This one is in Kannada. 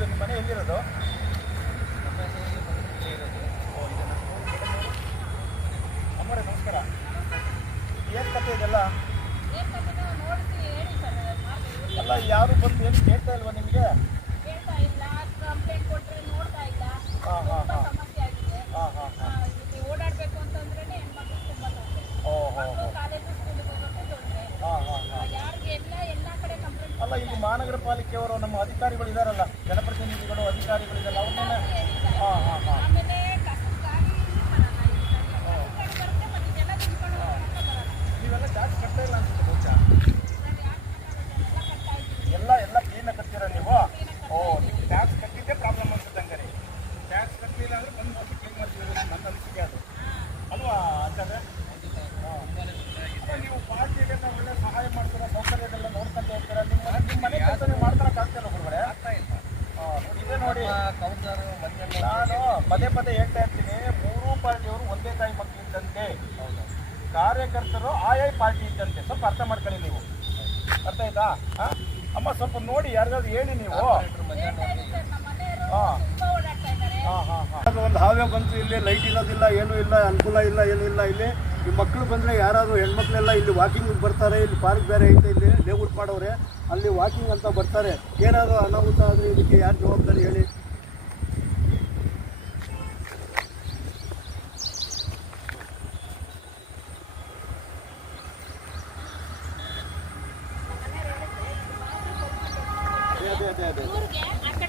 ಇದು ನಿಮ್ಮ ಮನೆ ಎಲ್ಲಿರೋದು? ಅಮ್ಮರೇ ನಮಸ್ಕಾರ. ಏನು ಕತೆ ಇದೆಲ್ಲ? ಅಲ್ಲ ಯಾರು ಬಂದು ಏನು ಕೇಳ್ತಾ ಇಲ್ವಾ ನಿಮಗೆ? ಹಾಂ ಹಾಂ ಹಾಂ ಹಾಂ ಹಾಂ ಹಾಂ. ಓಡಾಡಬೇಕು ಅಂತಂದ್ರೆ ಹೆಣ್ಮಕ್ಳು ತುಂಬ ಹಾಂ ಹಾಂ ಹಾಂ. ಅಲ್ಲ ಇಲ್ಲಿ ಮಹಾನಗರ ಪಾಲಿಕೆಯವರು ನಮ್ಮ ಅಧಿಕಾರಿಗಳು ಇದಾರಲ್ಲ, ಜನಪ್ರತಿನಿಧಿಗಳು ಅಧಿಕಾರಿಗಳಿಗೆಲ್ಲ ಅವ್ರನ್ನೇ. ಹಾಂ ಹಾಂ ಹಾಂ. ನೀವೆಲ್ಲ ಟ್ಯಾಕ್ಸ್ ಕಟ್ತಾ ಇಲ್ಲ ಅನ್ಸುತ್ತೆ ಬಹುಶಃ. ಎಲ್ಲ ಕ್ಲೀನಾಗಿ ಕಟ್ತೀರ ನೀವು? ಓ, ನೀವು ಟ್ಯಾಕ್ಸ್ ಕಟ್ಟಿದ್ದೇ ಪ್ರಾಬ್ಲಮ್ ಅನ್ಸುತ್ತೆ ಹಂಗಾರೆ. ಟ್ಯಾಕ್ಸ್ ಕಟ್ಟಲಿಲ್ಲ ಅಂದರೆ ಬಂದು ಮತ್ತೆ ಕ್ಲೀನ್ ಮಾಡ್ತೀವಿ, ನನ್ನ ಅನಿಸಿಕೆ ಅದು ಅಲ್ವಾ ಅಂತಾರೆ? ಹಾಂ. ನೀವು ಪಾರ್ಟಿಗೆ ಒಳ್ಳೆ ಸಹಾಯ ಮಾಡ್ತೀರಾ, ಸೌಕರ್ಯದೆಲ್ಲ ನೋಡ್ಕೊಂತ ಇರ್ತೀರಾ. ನಿಮ್ಮ ಮನೆ ಕೆಲಸ ನೀವು ಮಾಡ್ಕೊಳಕ್ಕಾಗ್ತಿಲ್ಲ ಗುರುಗಳೇ? ನೋಡಿ ಇದೇ ನೋಡಿ, ನಾನು ಪದೇ ಪದೇ ಹೇಳ್ತಾ ಇರ್ತೀನಿ, ಮೂರೂ ಪಾರ್ಟಿಯವರು ಒಂದೇ ತಾಯಿ ಮಕ್ಕಳು ಇದ್ದಂತೆ, ಕಾರ್ಯಕರ್ತರು ಆಯಾ ಪಾರ್ಟಿ ಇದ್ದಂತೆ. ಸ್ವಲ್ಪ ಅರ್ಥ ಮಾಡ್ಕೊಳ್ಳಿ ನೀವು, ಅರ್ಥ ಆಯ್ತಾ? ಹಾಂ ಅಮ್ಮ, ಸ್ವಲ್ಪ ನೋಡಿ, ಯಾರಿಗಾದ್ರು ಹೇಳಿ ನೀವು. ಹಾಂ ಹಾಂ ಹಾಂ ಹಾಂ. ಒಂದು ಹಾವೇ ಬಂತು, ಇಲ್ಲಿ ಲೈಟ್ ಇರೋದಿಲ್ಲ, ಏನೂ ಇಲ್ಲ, ಅನುಕೂಲ ಇಲ್ಲ, ಏನೂ ಇಲ್ಲ. ಇಲ್ಲಿ ಈ ಮಕ್ಕಳು ಬಂದರೆ ಯಾರಾದರೂ ಹೆಣ್ಮಕ್ಳೆಲ್ಲ ಇಲ್ಲಿ ವಾಕಿಂಗ್ ಬರ್ತಾರೆ. ಇಲ್ಲಿ ಪಾರ್ಕ್ ಬೇರೆ ಐತೆ, ಇಲ್ಲಿ ಲೇಔಟ್ ಮಾಡೋರೆ, ಅಲ್ಲಿ ವಾಕಿಂಗ್ ಅಂತ ಬರ್ತಾರೆ. ಏನಾದರೂ ಅನಾಹುತ ಆದರೆ ಇದಕ್ಕೆ ಯಾರು ಜವಾಬ್ದಾರಿ ಹೇಳಿ? ಅದೇ ಅದೇ ಅದೇ ಅದೇ